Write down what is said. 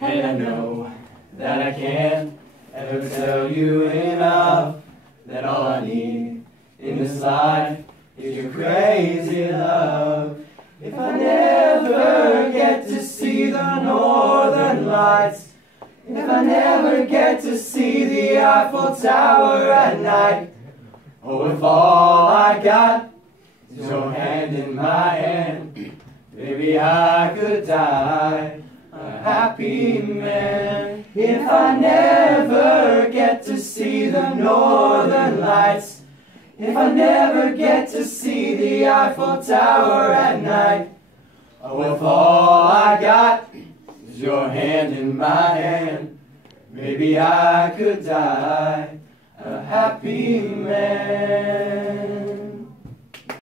And I know that I can't ever tell you enough that all I need in this life is your crazy love. If I never get to see the northern lights, if I never get to see the Eiffel Tower at night, oh, if all I got is your hand in my hand, maybe I could die a happy man. If I never get to see the northern lights, if I never get to see the Eiffel Tower at night, oh, if all I got is your hand in my hand, maybe I could die a happy man.